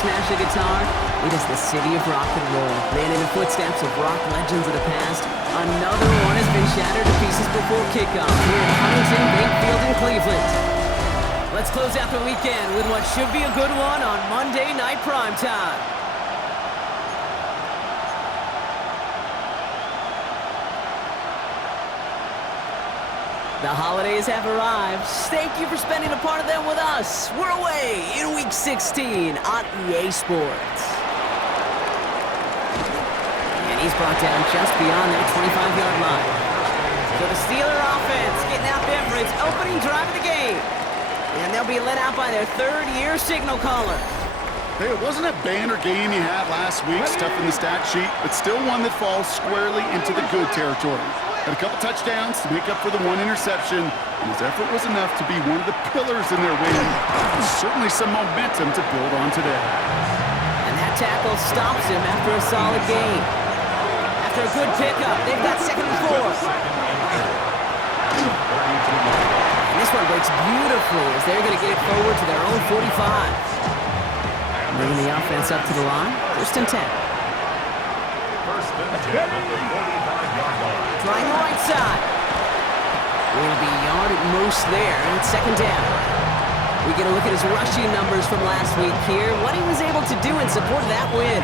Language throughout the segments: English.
smash a guitar, it is the city of rock and roll. Man, in the footsteps of rock legends of the past, another one has been shattered to pieces before kickoff here at Huntington Bank Field in Cleveland. Let's close out the weekend with what should be a good one on Monday Night Primetime. The holidays have arrived. Thank you for spending a part of them with us. We're away in Week 16 on EA Sports. And he's brought down just beyond that 25-yard line. So the Steeler offense getting out there for its opening drive of the game. And they'll be led out by their third-year signal caller. Hey, it wasn't a banner game you had last week, stuff in the stat sheet, but still one that falls squarely into the good territory. Had a couple touchdowns to make up for the one interception, and his effort was enough to be one of the pillars in their win. And certainly some momentum to build on today. And that tackle stops him after a solid gain. After a good pickup, they've got 2nd and 4. And this one breaks beautifully as they're going to get it forward to their own 45. Bringing the offense up to the line. 1st and 10. Trying the right side. Will be a yard at most there, and it's 2nd down. We get a look at his rushing numbers from last week here, what he was able to do in support of that win.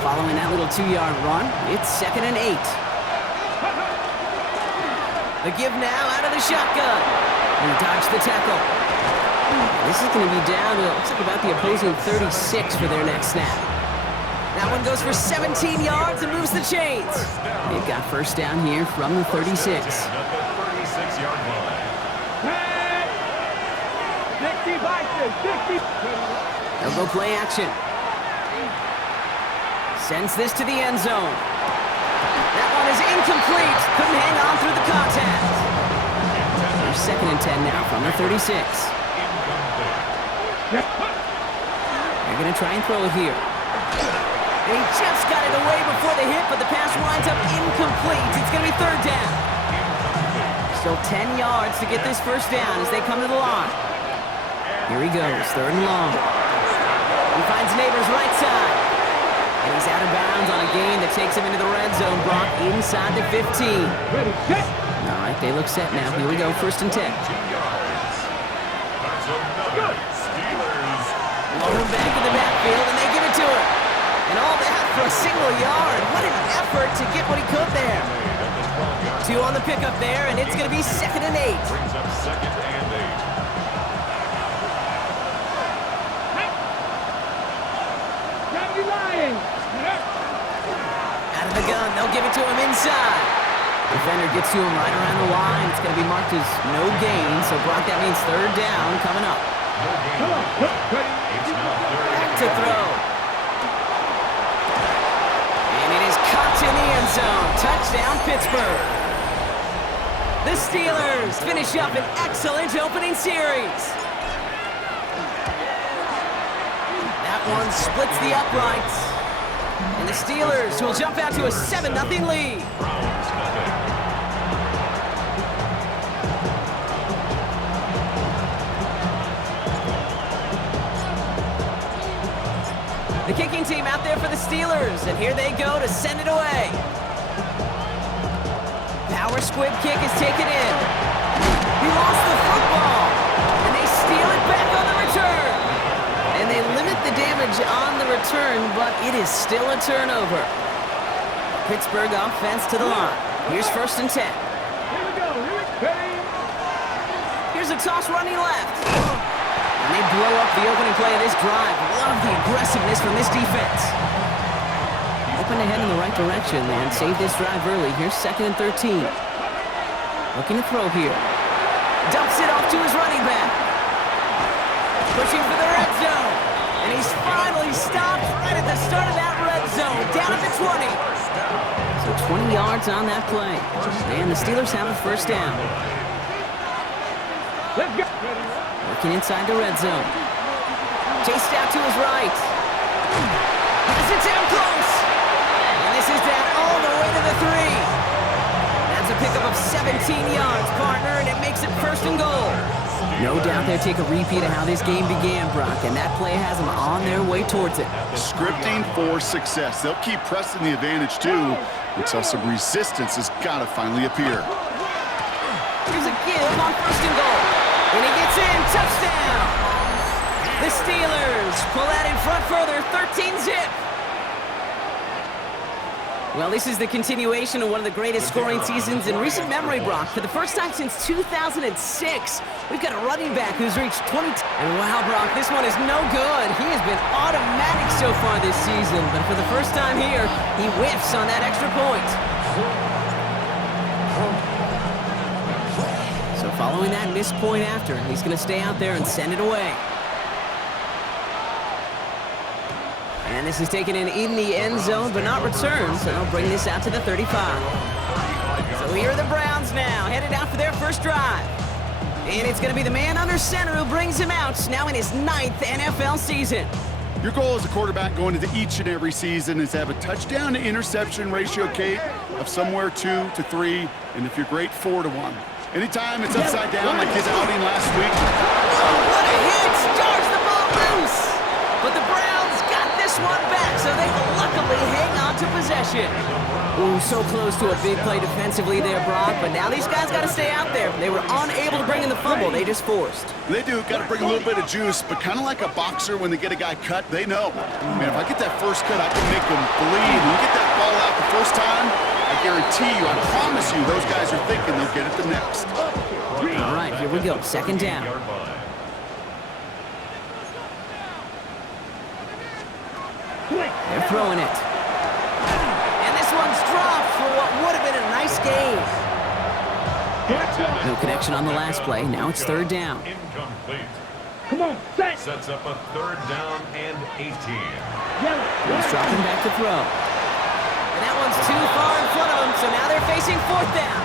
Following that little 2-yard run, it's 2nd and 8. The give now out of the shotgun. And he dodged the tackle. This is going to be down to, looks like about the opposing 36 for their next snap. That one goes for 17 yards and moves the chains. They've got 1st down here from the 36. They'll go play action. Sends this to the end zone. That one is incomplete. Couldn't hang on through the contact. They're 2nd and 10 now from the 36. They're going to try and throw it here. And he just got it away before the hit, but the pass winds up incomplete. It's going to be 3rd down. Still 10 yards to get this 1st down as they come to the line. Here he goes, 3rd and long. He finds Neighbors right side. And he's out of bounds on a gain that takes him into the red zone. Brock inside the 15. All right, they look set now. Here we go, 1st and 10. Lower back in the backfield, and they give it to him. And all that for a single yard. What an effort to get what he could there. 2 on the pickup there, and it's going to be 2nd and 8. Brings up 2nd and 8. Out of the gun, they'll give it to him inside. Defender gets to him right around the line. It's going to be marked as no gain, so Brock, that means 3rd down coming up. Back to throw. And it is caught in the end zone. Touchdown, Pittsburgh. The Steelers finish up an excellent opening series. That one splits the uprights. And the Steelers will jump out to a 7-0 lead. The kicking team out there for the Steelers, and here they go to send it away. Power squib kick is taken in. He lost the football, and they steal it back on the return. And they limit the damage on the return, but it is still a turnover. Pittsburgh offense to the line. Here's 1st and 10. Here's a toss running left. And they blow up the opening play of this drive. Love the aggressiveness from this defense. Open ahead in the right direction and save this drive early. Here's 2nd and 13. Looking to throw here. Dumps it off to his running back. Pushing for the red zone. And he's finally stopped right at the start of that red zone. Down at the 20. So 20 yards on that play. And the Steelers have a 1st down. Let's go. Working inside the red zone. Chased out to his right. Has it down close. And this is down all the way to the 3. That's a pickup of 17 yards, partner, and it makes it 1st and goal. No doubt they'll take a repeat of how this game began, Brock, and that play has them on their way towards it. Scripting for success. They'll keep pressing the advantage, too, until some resistance has got to finally appear. Here's a give on 1st and goal. And he gets in. Touchdown! The Steelers pull that in front further. 13-zip. Well, this is the continuation of one of the greatest scoring seasons in recent memory, Brock. For the first time since 2006, we've got a running back who's reached 20. And wow, Brock, this one is no good. He has been automatic so far this season, but for the first time here, he whiffs on that extra point. So following that missed point after, he's going to stay out there and send it away. And this is taken in the end zone, but not returned, so they'll bring this out to the 35. So here are the Browns now, headed out for their first drive. And it's going to be the man under center who brings him out, now in his 9th NFL season. Your goal as a quarterback going into each and every season is to have a touchdown-to-interception ratio, Kate, of somewhere 2 to 3, and if you're great, 4 to 1. Anytime it's upside down like his outing last week. Oh, what a hit! Stars the ball loose! But the Browns got this one back, so they will luckily hang on to possession. Ooh, so close to a big play defensively there, Brock, but now these guys got to stay out there. They were unable to bring in the fumble. They just forced. They do. Got to bring a little bit of juice, but kind of like a boxer when they get a guy cut, they know. Man, if I get that first cut, I can make them bleed. When you get that ball out the first time, I guarantee you, I promise you, those guys are thinking they'll get it the next. All right, here we go. 2nd down. They're throwing it. And this one's dropped for what would have been a nice game. No connection on the last play. Now it's 3rd down. Incomplete. Come on, set. Sets up a 3rd down and 18. He's dropping back to throw. And that one's too far in front of him, so now they're facing 4th down.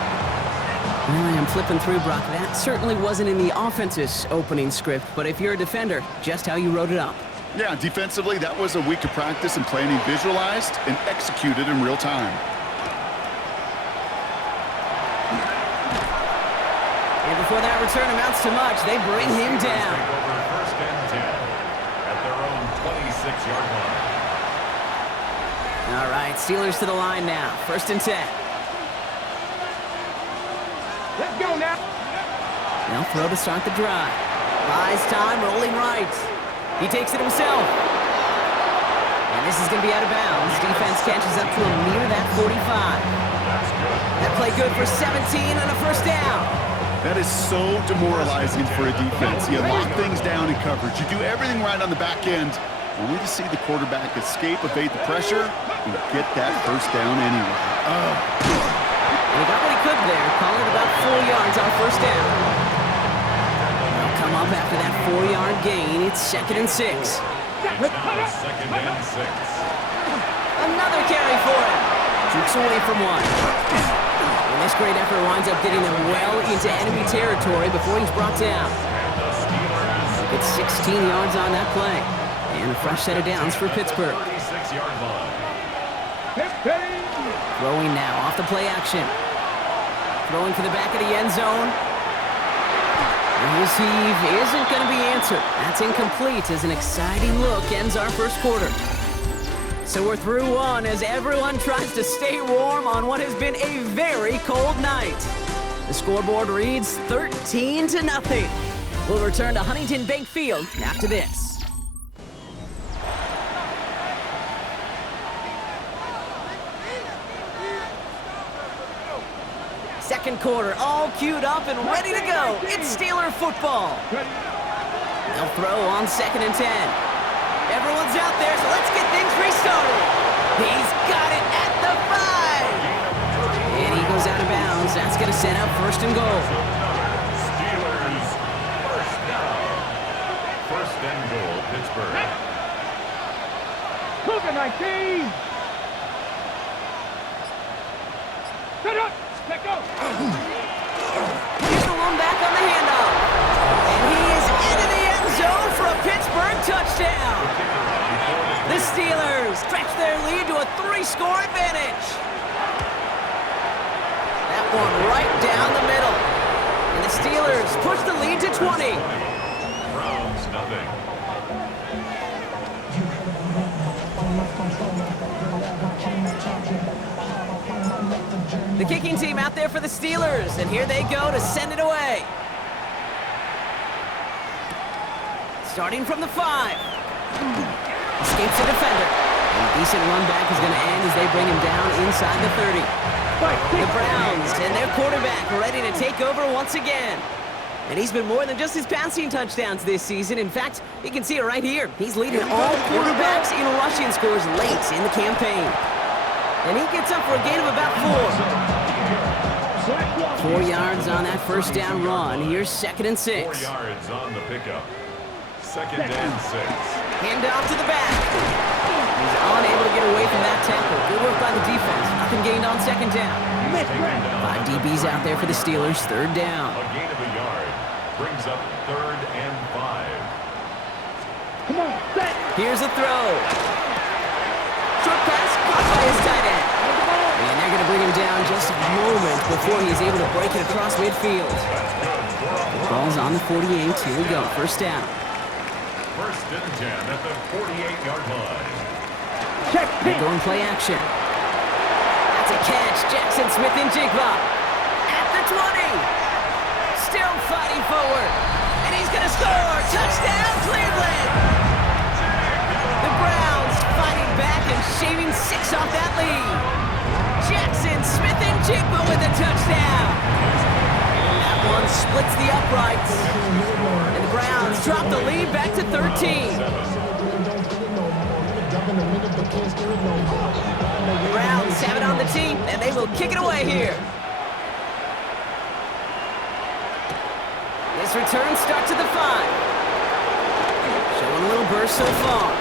Well, I am flipping through, Brock. That certainly wasn't in the offense's opening script, but if you're a defender, just how you wrote it up. Yeah, defensively, that was a week of practice and planning visualized and executed in real time. And before that return amounts to much, they bring him down. Take over 1st and 10 at their own 26-yard line. All right, Steelers to the line now. 1st and 10. Let's go now. They'll throw to start the drive. Buys time, rolling right. He takes it himself. And this is going to be out of bounds. Defense catches up to him near that 45. That play good for 17 and a 1st down. That is so demoralizing for a defense. You lock things down in coverage. You do everything right on the back end, only to see the quarterback escape, evade the pressure, and get that 1st down anyway. And he got what he could there, calling it about 4 yards on 1st down. They'll come up after that 4-yard gain. It's 2nd and 6. Now 2nd and 6. Another carry for him. Jukes away from one. And this great effort winds up getting them well into enemy territory before he's brought down. It's 16 yards on that play. And a fresh set of downs for Pittsburgh. 36-yard line. Throwing now off the play action. Throwing to the back of the end zone. And his heave isn't going to be answered. That's incomplete as an exciting look ends our 1st quarter. So we're through one as everyone tries to stay warm on what has been a very cold night. The scoreboard reads 13-0. We'll return to Huntington Bank Field after this. Second quarter, all queued up and ready to go. It's Steeler football. They'll throw on 2nd and 10. Everyone's out there, so let's get things restarted. He's got it at the 5. And he goes out of bounds. That's going to set up 1st and goal. Steelers 1st down. 1st and goal, Pittsburgh. Cougar 19. Set up. Let go. Here's the one back on the handoff. And he is into the end zone for a Pittsburgh touchdown. The Steelers stretch their lead to a 3-score advantage. That one right down the middle. And the Steelers push the lead to 20. Browns nothing. The kicking team out there for the Steelers, and here they go to send it away. Starting from the 5. Escapes the defender. A decent run back is going to end as they bring him down inside the 30. The Browns and their quarterback ready to take over once again. And he's been more than just his passing touchdowns this season. In fact, you can see it right here. He's leading all quarterbacks in rushing scores late in the campaign. And he gets up for a gain of about 4. 4 yards on that first down run. Here's 2nd and 6. 4 yards on the pickup. 2nd and 6. Hand off to the back. He's unable to get away from that tackle. Good work by the defense. Nothing gained on 2nd down. 5 DBs out there for the Steelers. 3rd down. A gain of a yard brings up 3rd and 5. Come on, set. Here's a throw. Short pass caught by his tight end. And they're going to bring him down just a moment before he's able to break it across midfield. The ball's on the 48. Here we go. 1st down. 1st and 10 at the 48-yard line. Check. They go and play action. That's a catch. Jackson Smith-Njigba at the 20. Still fighting forward. And he's going to score. Touchdown, Cleveland. The Browns fighting back and shaving 6 off that lead. Jackson Smith-Njigba with a touchdown. That one splits the uprights. And the Browns drop the lead back to 13. The Browns have it on the team, and they will kick it away here. This return starts at the 5. Showing a little burst so far.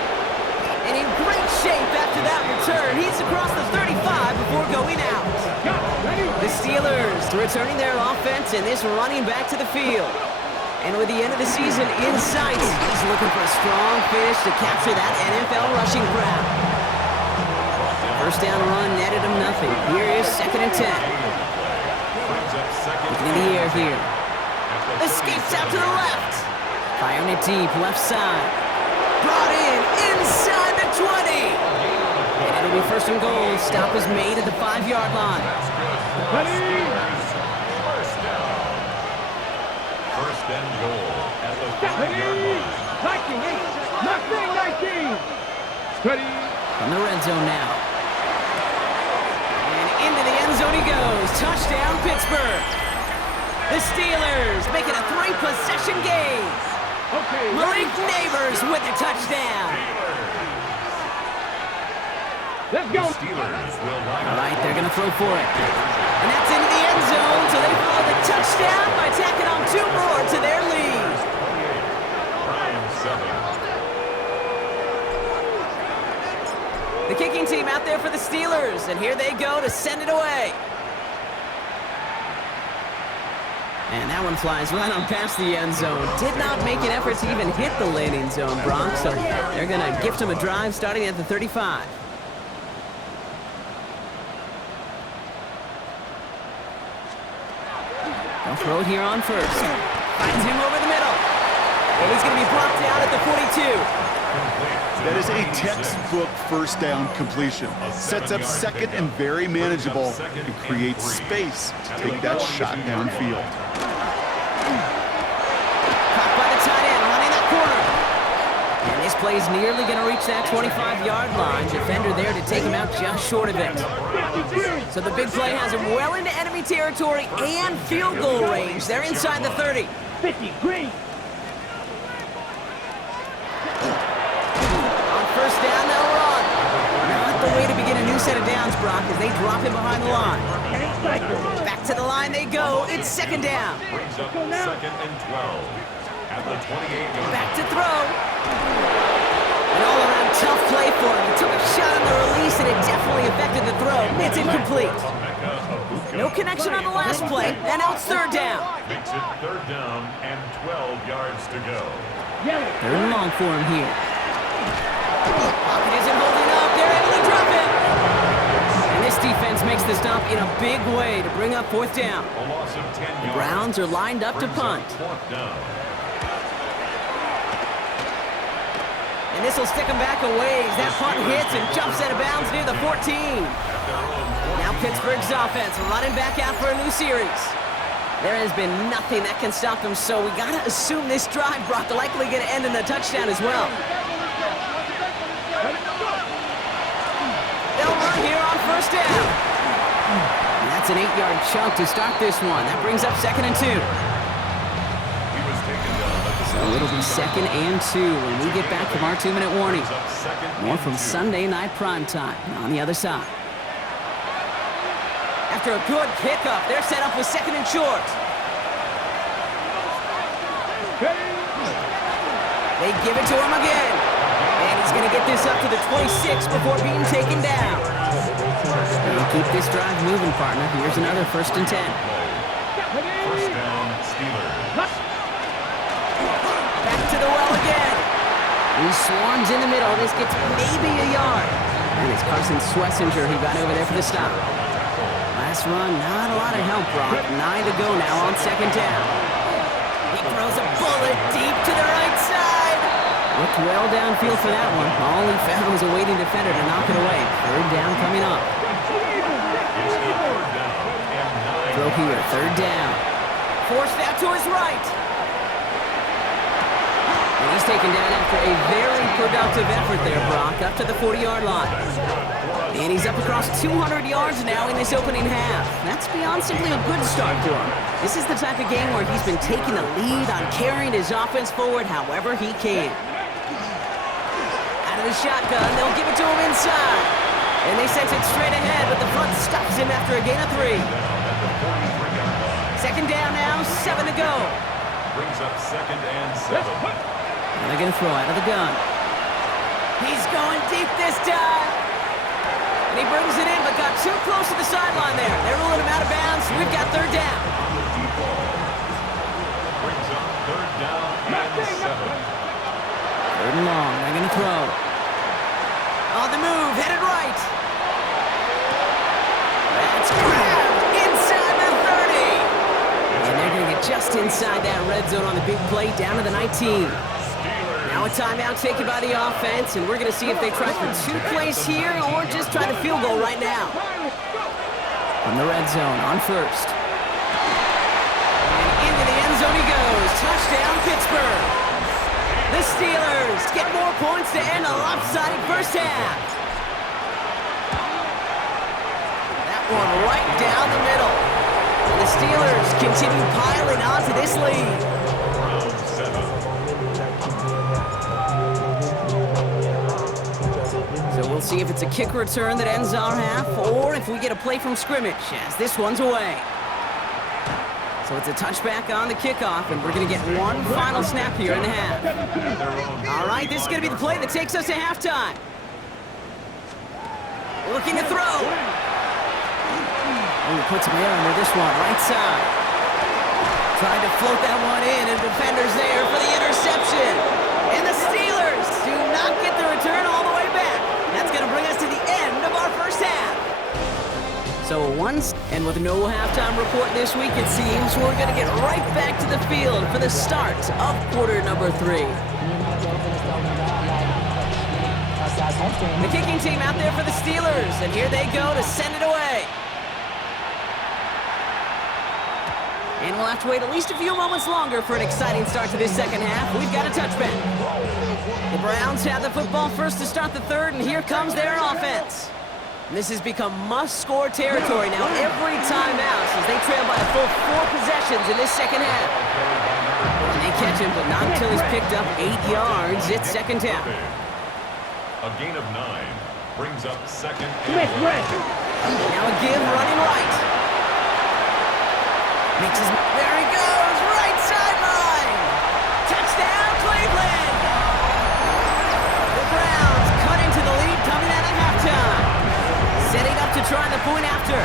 And in great shape after that return. He's across the 35 before going out. The Steelers returning their offense and this running back to the field. And with the end of the season in sight, he's looking for a strong finish to capture that NFL rushing crowd. First down run netted him nothing. Here is 2nd and 10. Looking in the air here. Escapes out to the left. Firing it deep, left side. Brought in inside the 20. And it'll be 1st and goal. Stop is made at the 5-yard line. First and goal at the 5-yard line. 19. Steady. From the red zone now. And into the end zone he goes. Touchdown, Pittsburgh. The Steelers make it a 3-possession game. Okay. Malik Neighbors with the touchdown. Let's go. Steelers will line All up. right, they're going to throw for it. And that's into the end zone, so they follow the touchdown by tacking on 2 more to their lead. Browns 7. The kicking team out there for the Steelers, and here they go to send it away. And that one flies right on past the end zone. Did not make an effort to even hit the landing zone, Brock, so they're going to gift him a drive starting at the 35. They'll throw it here on 1st. Finds him over the middle. And he's going to be blocked out at the 42. That is a textbook 1st down completion. Sets up 2nd and very manageable and creates space to take that shot downfield. Caught by the tight end, running that corner. And this play is nearly going to reach that 25-yard line. Defender there to take him out just short of it. So the big play has him well into enemy territory and field goal range. They're inside the 30. 50 green. On 1st down, they'll run. Not the way to begin a new set of downs, Brock, as they drop him behind the line. Back to the line they go. It's 2nd down. Brings up 2nd and 12 at the 28-yard Back to throw. An all-around tough play for him. He took a shot on the release, and it definitely affected the throw. It's incomplete. No connection on the last play, and now it's 3rd down. Makes it 3rd down and 12 yards to go. 3rd and long for him here. Pocket isn't holding up. They're able to drop it. And this This defense makes the stop in a big way to bring up fourth down. A loss of 10 yards. The Browns are lined up to Brings up punt. fourth down. And this will stick them back a ways. That punt hits and jumps out of bounds near the 14. At their own Now 14 Pittsburgh's yard line. offense running back out for a new series. There has been nothing that can stop them, so we gotta assume this drive, Brock, likely gonna end in a touchdown as well. They'll run here on first down. And that's an 8-yard chunk to start this one. That brings up 2nd and 2. He was taken down at the So it'll be 2nd and 2 when we get back from our 2-minute warning. Brings up second More and from 2. Sunday Night Primetime on the other side. After a good pickup, they're set up with 2nd and short. They give it to him again. And he's going to get this up to the 26 before being taken down. And keep this drive moving, partner. Here's another 1st and 10. First down, Steelers. Back to the well again. He swarms in the middle. This gets maybe a yard. And it's Carson Swessinger who got over there for the stop. Last run, not a lot of help, Brock. 9 to go now on 2nd down. He throws a bullet deep to the right side. Looked well downfield for that one. All he found was a waiting defender to knock it away. 3rd down coming up. It's the third down and 9. Throw here, 3rd down. Forced out to his right. And he's taken down after a very productive effort there, Brock, up to the 40-yard line. And he's up across 200 yards now in this opening half. That's beyond simply a good start for him. This is the type of game where he's been taking the lead on carrying his offense forward however he can. Out of the shotgun, they'll give it to him inside. And they sent it straight ahead, but the front stops him after a gain of 3. 2nd down now, 7 to go. Brings up 2nd and 7. And they're going to throw out of the gun. He's going deep this time. And he brings it in, but got too close to the sideline there. They're ruling him out of bounds. We've got 3rd down. Brings up 3rd down and 7. 3rd and long. They're going to throw. On the move, headed right. That's grabbed inside the 30. And they're going to get just inside that red zone on the big play, down to the 19. Now a timeout taken by the offense, and we're going to see if they try for 2 plays here or just try the field goal right now. From the red zone on 1st. And into the end zone he goes. Touchdown, Pittsburgh. The Steelers get more points to end a lopsided first half. That one right down the middle. And the Steelers continue piling onto this lead. So we'll see if it's a kick return that ends our half, or if we get a play from scrimmage, as this one's away. So it's a touchback on the kickoff, and we're going to get one final snap here in the half. All right, this is going to be the play that takes us to halftime. Looking to throw. Oh, he puts him under this one, right side. Trying to float that one in, and defenders there for the interception. And the Steelers do not get the return all the way back. That's going to bring us to the end of our first half. So and with no halftime report this week, it seems we're going to get right back to the field for the start of quarter number 3. The kicking team out there for the Steelers, and here they go to send it away. And we'll have to wait at least a few moments longer for an exciting start to this second half. We've got a touchback. The Browns have the football first to start the 3rd, and here comes their offense. And this has become must-score territory now every time out, as they trail by a full 4 possessions in this second half. And they catch him, but not until he's picked up 8 yards. It's 2nd down. A gain of 9 brings up 2nd and Now a give running right. Makes his, there he goes, right sideline. Touchdown, Cleveland. The Browns cut into the lead coming out of halftime. Setting up to try the point after.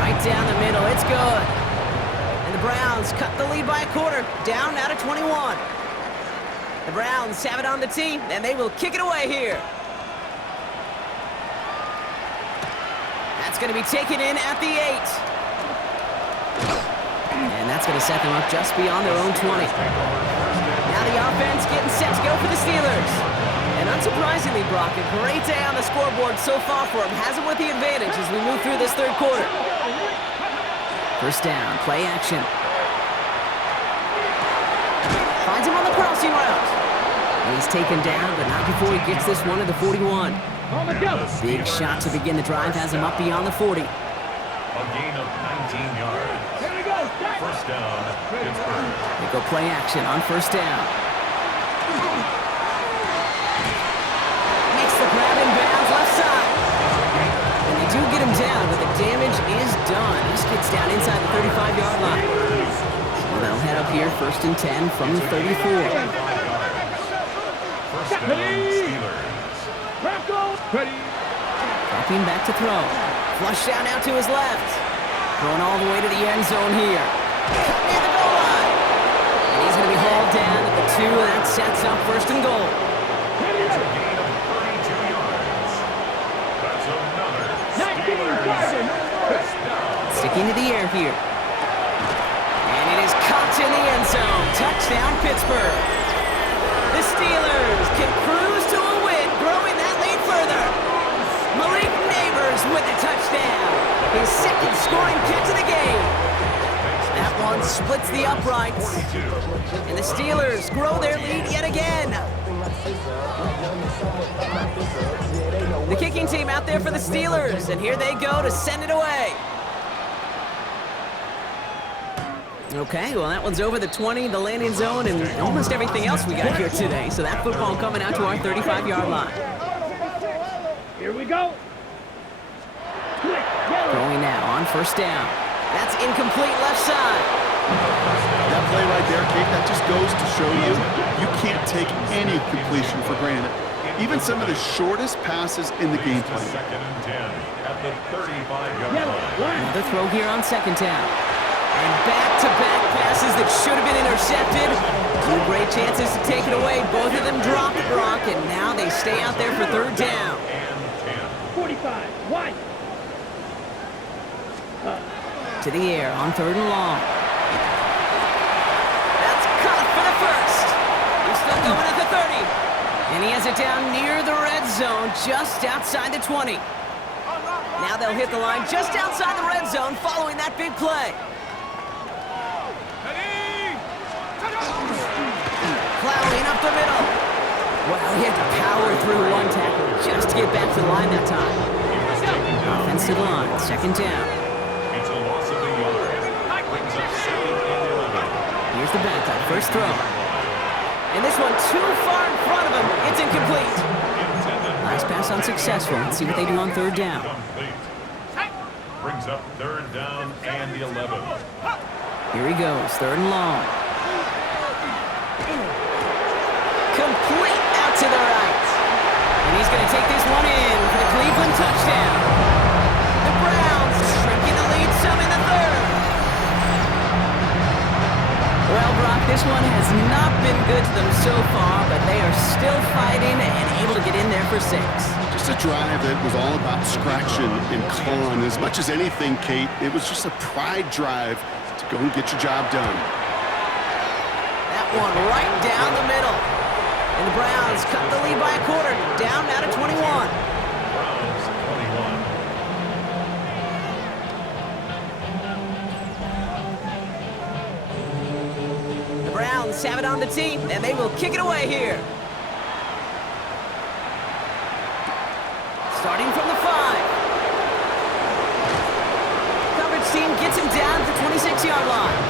Right down the middle, it's good. And the Browns cut the lead by a quarter, down now to 21. The Browns have it on the tee, and they will kick it away here. That's going to be taken in at the 8. And that's going to set them up just beyond their own 20. Now the offense getting set to go for the Steelers. And unsurprisingly, Brock, a great day on the scoreboard so far for him. Has him with the advantage as we move through this third quarter. First down, play action. Finds him on the crossing route. And he's taken down, but not before he gets this one to the 41. Big shot to begin the drive has him up beyond the 40. A gain of 19 yards. First down, Pittsburgh. They go play action on first down. Makes the grab in bounds left side. And they do get him down, but the damage is done. This gets down inside the 35-yard line. So they'll head up here first and 10 from the 34. First down, Steelers. Dropping back to throw. Flush down now to his left. Going all the way to the end zone here. Cut near the goal line. And he's going to be hauled down at the 2, and that sets up first and goal. It's a gain of 32 yards. That's another Steelers. Sticking to the air here. And it is caught in the end zone. Touchdown, Pittsburgh. The Steelers can cruise to a win, growing that lead further. Malik Neighbors with the touchdown. His second scoring kick to the game. That one splits the uprights. And the Steelers grow their lead yet again. The kicking team out there for the Steelers. And here they go to send it away. Okay, well, that one's over the 20, the landing zone, and almost everything else we got here today. So that football coming out to our 35-yard line. Here we go. Going now on first down. That's incomplete left side. That play right there, Kate, that just goes to show you you can't take any completion for granted. Even some of the shortest passes in the game plan. Second and 10 at the 35-yard line. Another throw here on second down. And back-to-back passes that should have been intercepted. Two great chances to take it away. Both of them dropped Brock, and now they stay out there for third down. And 10. 45, wide. To the air on third and long. That's caught for the first. He's still going at the 30. And he has it down near the red zone, just outside the 20. Now they'll hit the line just outside the red zone following that big play. Plowing up the middle. Wow, he had to power through one tackle just to get back to the line that time. Offense to the line, second down. It's a loss of a yard. Brings up second and 11. Here's the backup, first throw. And this one too far in front of him. It's incomplete. Nice pass unsuccessful. Let's see what they do on third down. Complete. Brings up third down and the 11. Here he goes, third and long. Complete out to the right. And he's going to take this one in for the Cleveland touchdown. The Browns shrinking the lead some in the third. Well, Brock, this one has not been good to them so far, but they are still fighting and able to get in there for 6. Just a drive that was all about scratching and clawing. As much as anything, Kate, it was just a pride drive to go and get your job done. That one right down the middle. And the Browns cut the lead by a quarter, down now to 21. Browns 21. The Browns have it on the tee, and they will kick it away here. Starting from the 5. Coverage team gets him down to the 26-yard line.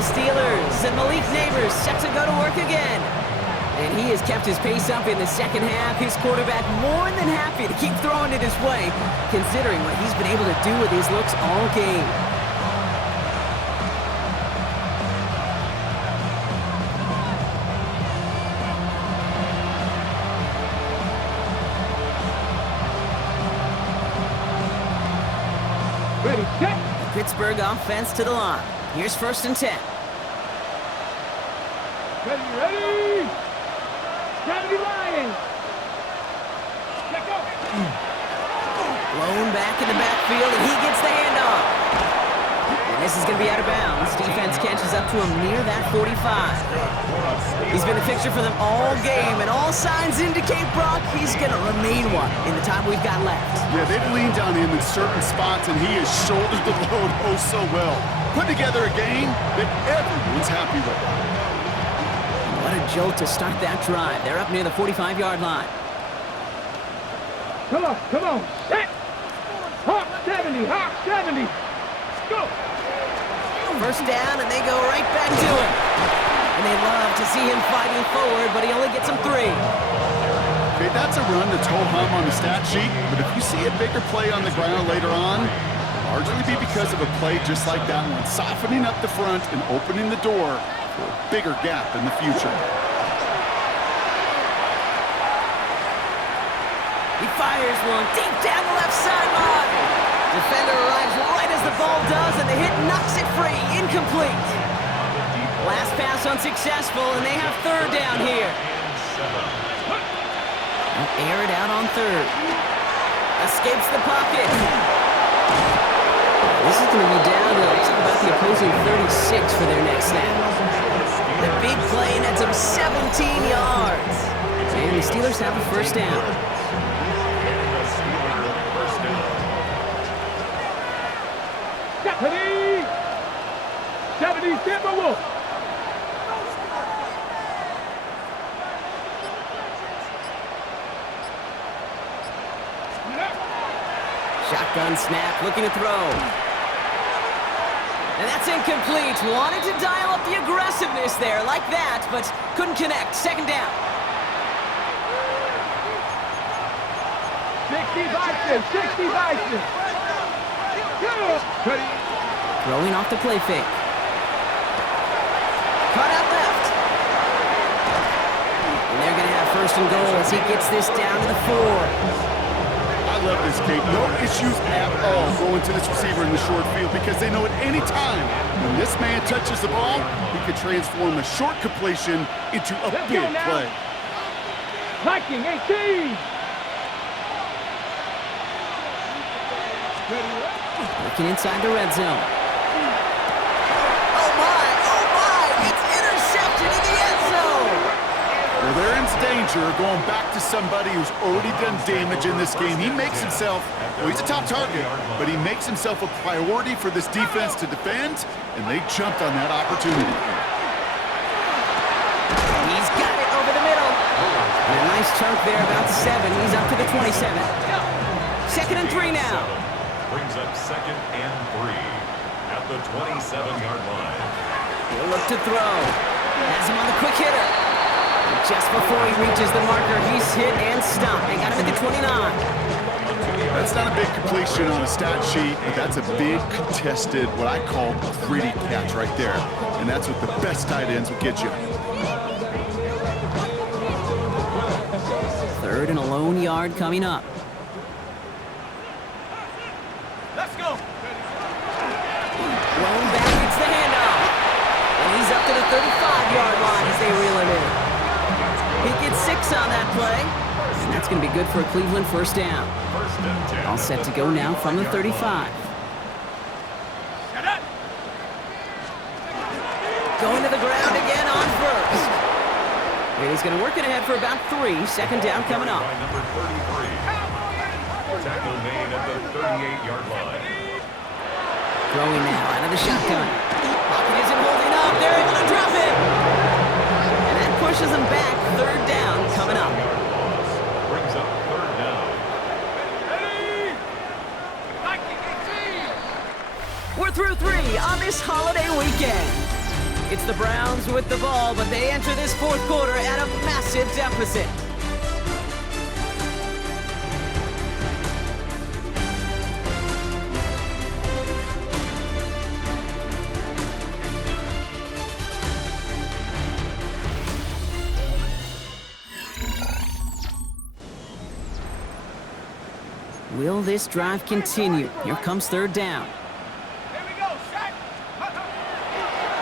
The Steelers and Malik Neighbors set to go to work again. And he has kept his pace up in the second half. His quarterback more than happy to keep throwing it his way, considering what he's been able to do with his looks all game. Ready, set. Pittsburgh offense to the line. Here's first and 10. Ready, ready. 70 Lions. Check up. Blown back in the backfield, and he gets the handoff. And this is going to be out of bounds. Defense catches up to him near that 45. He's been a fixture for them all game, and all signs indicate, Brock, he's going to remain one in the time we've got left. Yeah, they've leaned on him in certain spots, and he has shouldered the load oh so well. Put together a game that everyone's happy with. What a jolt to start that drive. They're up near the 45-yard line. Come on. Set. Hawk 70. Hawk 70. Go. First down, and they go right back to him. And they love to see him fighting forward, but he only gets them 3. Okay, that's a run that's ho-hum on the stat sheet, but if you see a bigger play on the ground later on, it'll largely be because of a play just like that one, softening up the front and opening the door for a bigger gap in the future. He fires one deep down the left sideline. Defender arrives right as the ball does, and the hit knocks it free. Incomplete. Last pass unsuccessful, and they have third down here. They'll air it out on third. Escapes the pocket. This is going to be down to about the opposing 36 for their next snap. The big play nets him 17 yards. And the Steelers have a first down. Deputy Timberwolf. Shotgun snap, looking to throw. And that's incomplete. Wanted to dial up the aggressiveness there like that, but couldn't connect. Second down. 60 Bison. 60 Bison. Throwing off the play fake. Cut out left. And they're going to have first and goal as he gets this down to the 4. I love this, Kate. No issues at all going to this receiver in the short field because they know at any time when this man touches the ball, he could transform a short completion into a big play. Viking 18. Working inside the red zone. Oh my! It's intercepted in the end zone! Well, they're in danger going back to somebody who's already done damage in this game. He makes himself, well, he's a top target, but he makes himself a priority for this defense to defend, and they jumped on that opportunity. He's got it over the middle. And a nice chunk there, about 7. He's up to the 27. Second and 3 now. Brings up second and 3 at the 27-yard line. He'll look to throw. Has him on the quick hitter. And just before he reaches the marker, he's hit and stopped. They got him at the 29. That's not a big completion on a stat sheet, but that's a big contested, what I call gritty catch right there. And that's what the best tight ends will get you. Third and a lone yard coming up. Let's go. Blown back, it's the handoff. And he's up to the 35-yard line as they reel him in. He gets 6 on that play. And that's going to be good for a Cleveland first down. All set to go now from the 35. Going to the ground again on first. And he's going to work it ahead for about 3. Second down coming up. By number 33. Tackle made at the 38-yard line. Throwing now out of the shotgun. Pocket isn't holding up. They're able to drop it. And that pushes them back. Third down coming up. Brings up third down. We're through 3 on this holiday weekend. It's the Browns with the ball, but they enter this fourth quarter at a massive deficit. Will this drive continue? Here comes third down. Here we go. Shot.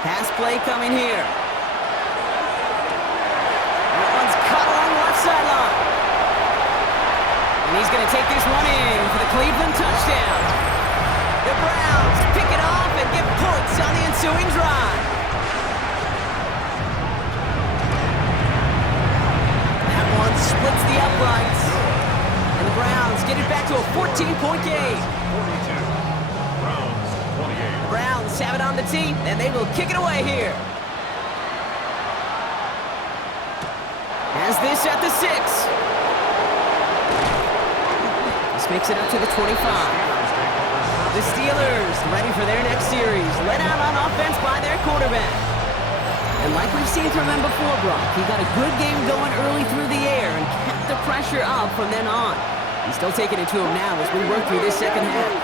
Pass play coming here. That one's caught along the going to take this one in for the Cleveland touchdown. The Browns pick it off and get points on the ensuing drive. That one splits the uprights. And the Browns get it back to a 14-point game. 42. Browns 28. Browns have it on the tee, and they will kick it away here. Has this at the 6. This makes it up to the 25. The Steelers ready for their next series, led out on offense by their quarterback. And like we've seen from him before, Brock, he got a good game going early through the air and kept the pressure up from then on. He's still taking it to him now as we work through this second half.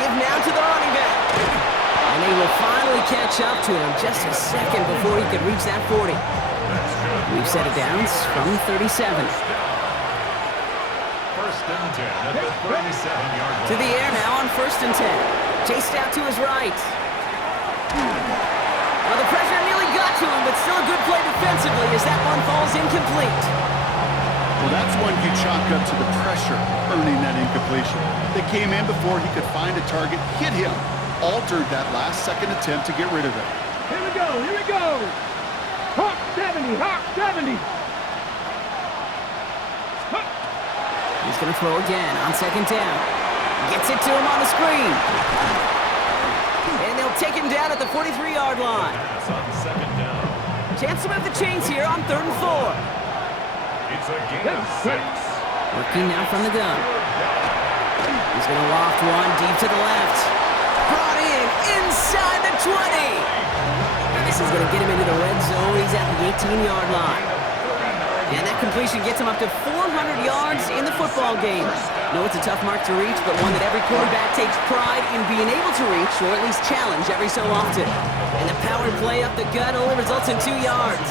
Give now to the running back. And they will finally catch up to him just a second before he could reach that 40. We've set it down from 37. First and 10 at the 37-yard line. To the air now on 1st and 10. Chased out to his right. Well, the pressure nearly got to him, but still a good play defensively as that one falls incomplete. Well, that's one you chalk up to the pressure earning that incompletion. They came in before he could find a target, hit him, altered that last-second attempt to get rid of it. Here we go, here we go. Hawk 70, Hawk 70. He's going to throw again on 2nd down. Gets it to him on the screen. And they'll take him down at the 43-yard line. Pass on 2nd down. Chance to move the chains here on 3rd and 4. It's a gain of 6. Working now from the gun. He's going to loft one deep to the left. Brought in inside the 20. And this is going to get him into the red zone. He's at the 18-yard line. And that completion gets him up to 400 yards in the football game. No, it's a tough mark to reach, but one that every quarterback takes pride in being able to reach, or at least challenge every so often. And the power play up the gut only results in 2 yards.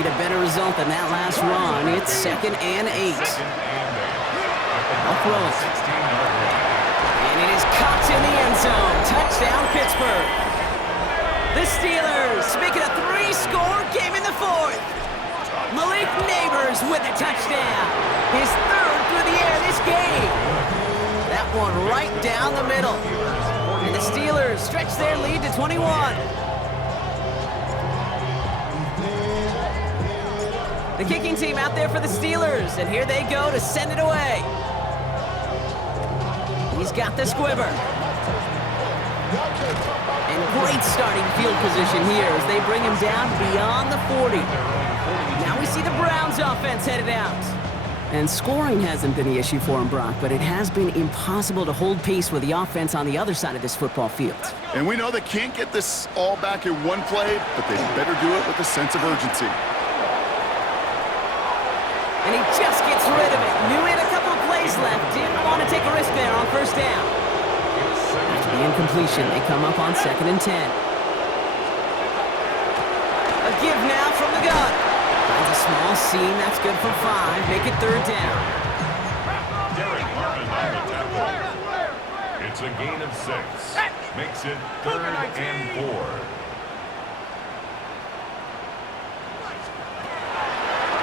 Need a better result than that last run. It's 2nd and 8. I'll throw it. And it is caught in the end zone. Touchdown, Pittsburgh. The Steelers make it a 3-score game in the 4th. Malik Neighbors with a touchdown. His 3rd through the air this game. That one right down the middle. And the Steelers stretch their lead to 21. The kicking team out there for the Steelers, and here they go to send it away. He's got the squibber. And great starting field position here as they bring him down beyond the 40. Now we see the Browns offense headed out. And scoring hasn't been the issue for him, Brock, but it has been impossible to hold pace with the offense on the other side of this football field. And we know they can't get this all back in one play, but they better do it with a sense of urgency. And he just gets rid of it. Knew he had a couple of plays left. Didn't want to take a risk there on 1st down. After the incompletion, they come up on 2nd and 10. A give now from the gun. Finds a small seam. That's good for 5. Make it 3rd down. Derek Harmon on the tackle. It's a gain of 6. Makes it 3rd and 4.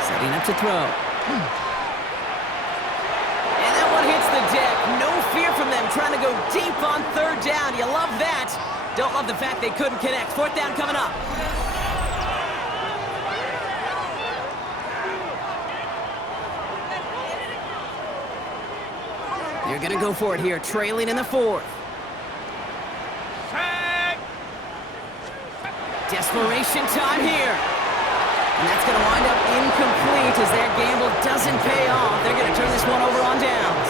Setting up to throw. And that one hits the deck. No fear from them trying to go deep on 3rd down. You love that. Don't love the fact they couldn't connect. 4th down coming up. You're going to go for it here, trailing in the 4th. Desperation time here. And that's going to wind up incomplete as their gamble doesn't pay off. They're going to turn this one over on downs.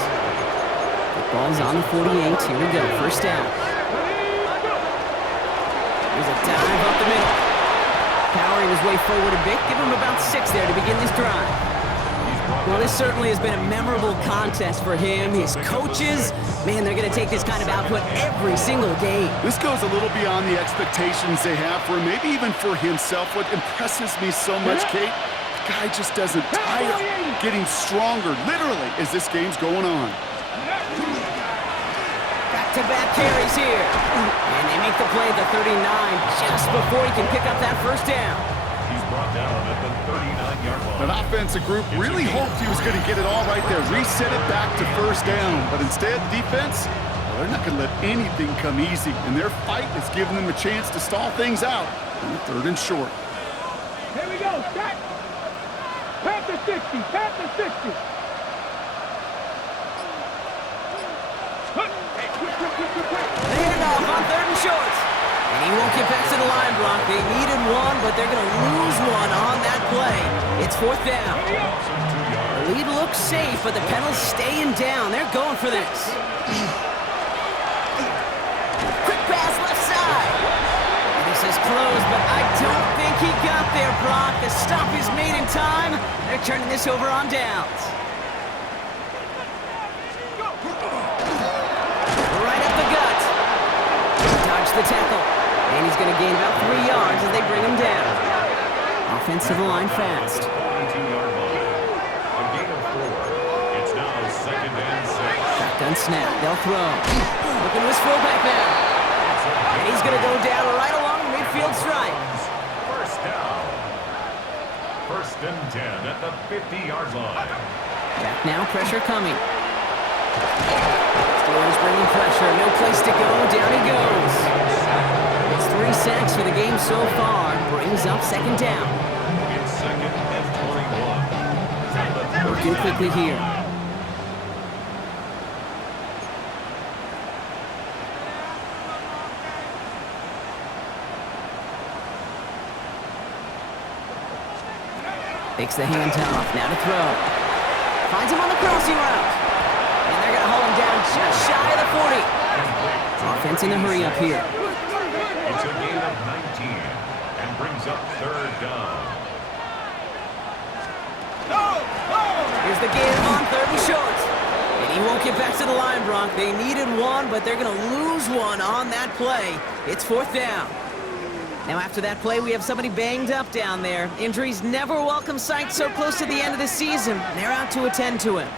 The ball's on the 48. Here we go. 1st down. There's a dive up the middle. Powering his way forward a bit. Give him about 6 there to begin this drive. Well, this certainly has been a memorable contest for him. His coaches, man, they're going to take this kind of output every single game. This goes a little beyond the expectations they have for him, maybe even for himself. What impresses me so much, Kate, the guy just doesn't tire, getting stronger, literally, as this game's going on. Back-to-back carries here. And they make the play at the 39 just before he can pick up that 1st down. He's brought down at the 39-yard line. That offensive group really hoped he was going to get it all right there, reset it back to first down. But instead, the defense, well, they're not going to let anything come easy. And their fight is giving them a chance to stall things out on the 3rd and short. Here we go, set. Panther 60, Panther 60. The handoff on 3rd and short. And he won't get back to the line, Brock. They needed one, but they're going to lose one on that play. It's 4th down. The lead looks safe, but the Pedals staying down. They're going for this. Quick pass left side. This is close, but I don't think he got there, Brock. The stop is made in time. They're turning this over on downs. Right up the gut. Dodge the tackle. And he's going to gain about 3 yards as they bring him down. Offense to the line fast. 42-yard line. A gain of 4. It's now 2nd and 6. Shotgun snap. They'll throw. Looking to his fullback now. And he's going to go down right along the midfield stripe. First down. 1st and 10 at the 50-yard line. Back now, pressure coming. Steelers bringing pressure. No place to go. Down he goes. It's 3 sacks for the game so far. Brings up 2nd down. It's 2nd and 21. Working quickly here. Takes the handoff. Now to throw. Finds him on the crossing route. And they're going to hold him down just shy of the 40. Offense in a hurry up here. It's a gain of 19 and brings up 3rd down. Here's the game on 3rd and short. And he won't get back to the line, Bronk. They needed one, but they're going to lose one on that play. It's 4th down. Now after that play, we have somebody banged up down there. Injuries never a welcome sight so close to the end of the season. They're out to attend to him.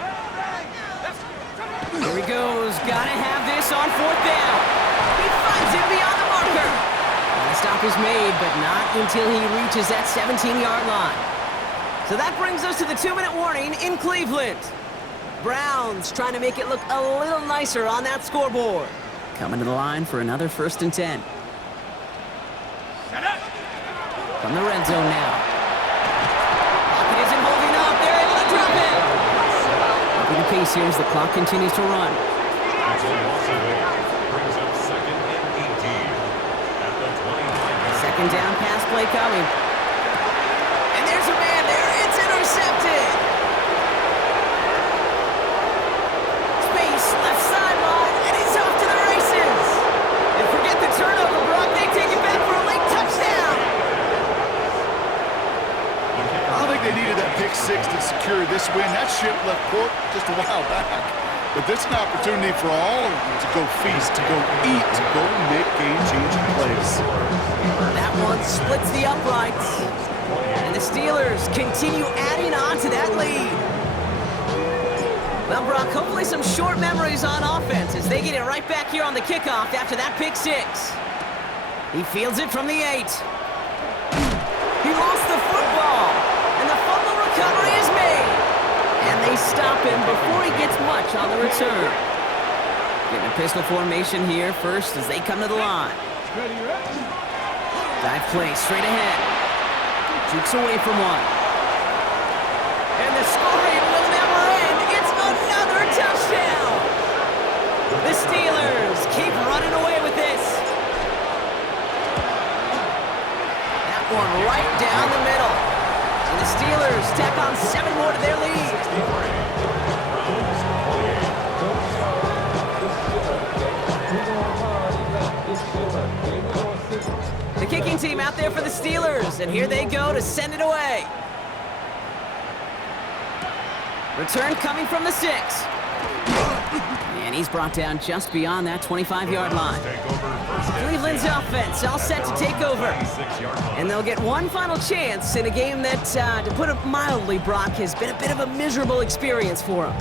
Here he goes. Gotta have this on 4th down. He finds him beyond the marker. And the stop is made, but not until he reaches that 17-yard line. So that brings us to the 2-minute warning in Cleveland. Browns trying to make it look a little nicer on that scoreboard. Coming to the line for another 1st and 10. From the red zone now. Pocket isn't holding up. They're able to drop it. Upping the pace here as the clock continues to run. That's a loss of 8. Brings up 2nd and 18 at the 25. 2nd down pass play coming. And there's a man there. It's intercepted. Space left sideline, and he's off to the races. And forget the turnover, Brock. They take it back for a late touchdown. I don't think they needed that pick 6 to secure this win. That ship left port just a while back. But this is an opportunity for all of them to go feast, to go eat, to go make game-changing plays. That one splits the uprights. And the Steelers continue adding on to that lead. Well, Brock, hopefully some short memories on offense as they get it right back here on the kickoff after that pick 6. He fields it from the 8. He lost the football, and the fumble recovery is made. And they stop him before he gets much on the return. Getting a pistol formation here first as they come to the line. Dive play straight ahead. Jukes away from one. And the scoring will never end. It's another touchdown. The Steelers keep running away with this. That one right down the middle. And the Steelers tack on 7 more to their lead. The kicking team out there for the Steelers, and here they go to send it away. Return coming from the 6. And he's brought down just beyond that 25-yard line. Cleveland's offense all set to take over. And they'll get one final chance in a game that, to put it mildly, Brock, has been a bit of a miserable experience for them.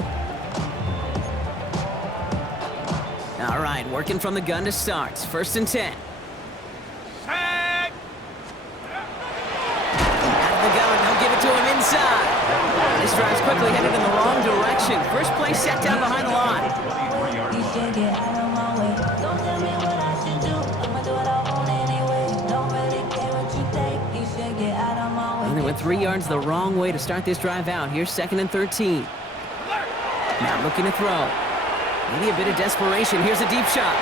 All right, working from the gun to start. 1st and 10. quickly headed in the wrong direction. First play set down behind the line. You should get out of my way. Don't tell me what I should do. I'ma do what I want anyway. Don't really care what you think. You should get out of my way. And they went 3 yards the wrong way to start this drive out. Here's 2nd and 13. Now looking to throw. Maybe a bit of desperation. Here's a deep shot.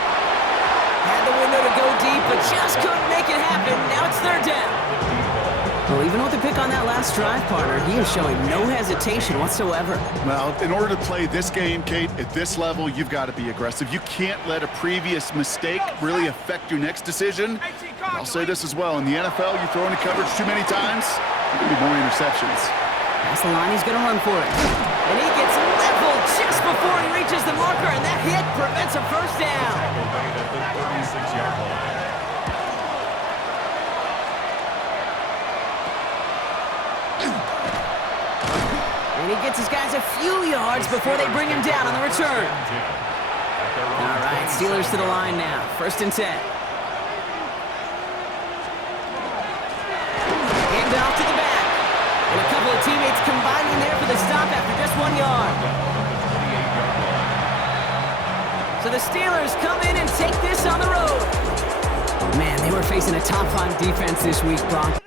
Had the window to go deep, but just couldn't make it happen. Now it's 3rd down. Well, even with the pick on that last drive, partner, he is showing no hesitation whatsoever. Well, in order to play this game, Kate, at this level, you've got to be aggressive. You can't let a previous mistake really affect your next decision. I'll say this as well. In the NFL, you throw into coverage too many times, there can be more interceptions. That's the line. He's going to run for it. And he gets leveled just before he reaches the marker, and that hit prevents a first down. Made at the 36-yard line. And he gets his guys a few yards before they bring him down on the return. All right, Steelers to the line now. 1st and 10. Hand off to the back. And a couple of teammates combining there for the stop after just 1 yard. So the Steelers come in and take this on the road. Man, they were facing a top 5 defense this week, Brock.